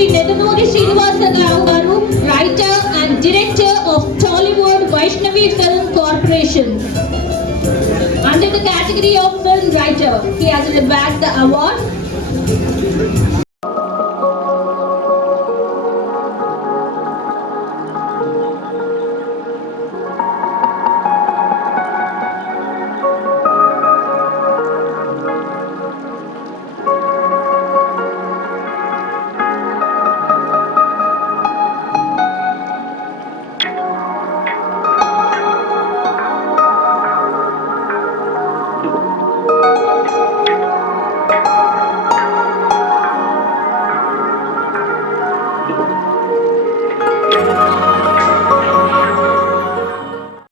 Shri Nedumuri Srinivasa Rao Garu, writer and director of Tollywood Vaishnavi Film Corporation. Under the category of film writer, he has bagged the award.